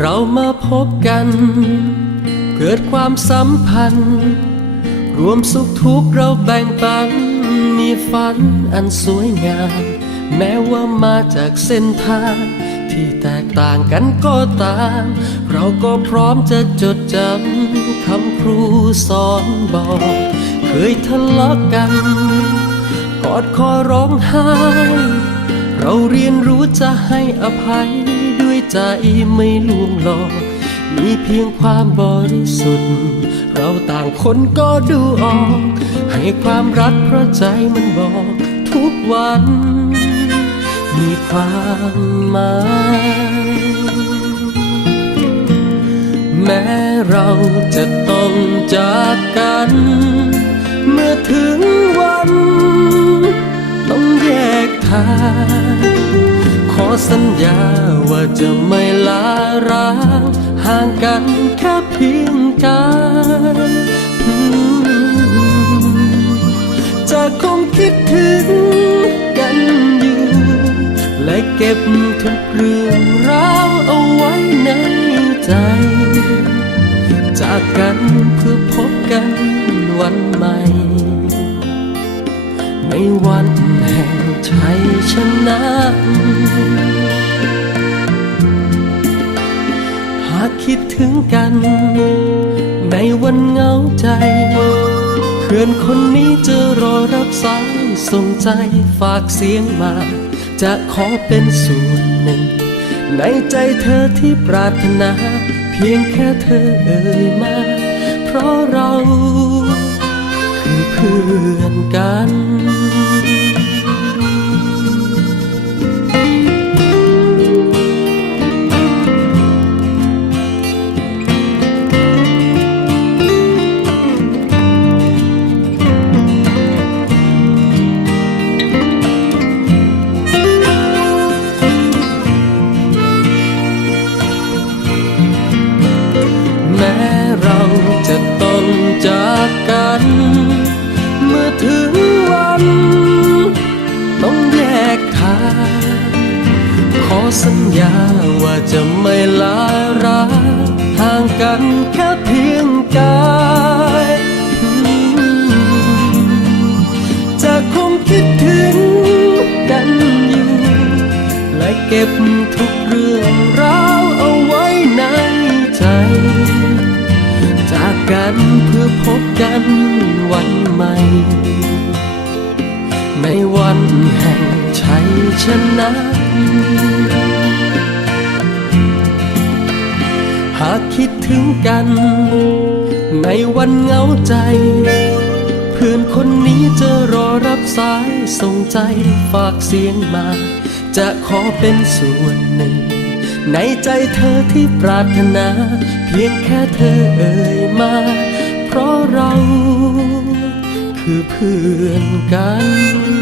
เรามาพบกัน เกิดความสัมพันธ์ รวมสุขทุกข์เราแบ่งปัน มีฝันอันสวยงาม แม้ว่ามาจากเส้นทาง ที่แตกต่างกันก็ตาม เราก็พร้อมจะจดจำคำครูสอนบอก เคยทะเลาะกัน กอดคอร้องไห้ เราเรียนรู้จะให้อภัยด้วย ใจไม่ลวงหลอก มีเพียงความบริสุทธิ์ เราต่างคนก็ดูออก ให้ความรักเพราะใจมันบอกทุกวัน มีความหมายแม้เราจะต้องจากกัน เมื่อถึงวัน ร้างห่างกันแค่เพียงกายจะคงคิดถึงกันอยู่และเก็บทุกเรื่องราวเอาไว้ในใจ จากกันเพื่อพบกันวันใหม่ ในวันแห่งชัยชนะากคิดถึงกัน ในวันเหงาใจ เพื่อนคนนี้จะรอรับสายส่งใจฝากเสียงมา จะขอเป็นส่วนหนึ่ง ในใจเธอที่ปรารถนา เพียงแค่เธอเอ่ยมา เพราะเราคือเพื่อนกัน กันแค่เพียงกายจะคงคิดถึงกันอยู่ และเก็บทุกเรื่องราวเอาไว้ในใจ จากกันเพื่อพบกันวันใหม่ ในวันแห่งชัยชนะากคิดถึงกัน ในวันเหงาใจ เพื่อนคนนี้จะรอรับสายส่งใจฝากเสียงมา จะขอเป็นส่วนหนึ่ง ในใจเธอที่ปรารถนา เพียงแค่เธอเอ่ยมา เพราะเราคือเพื่อนกัน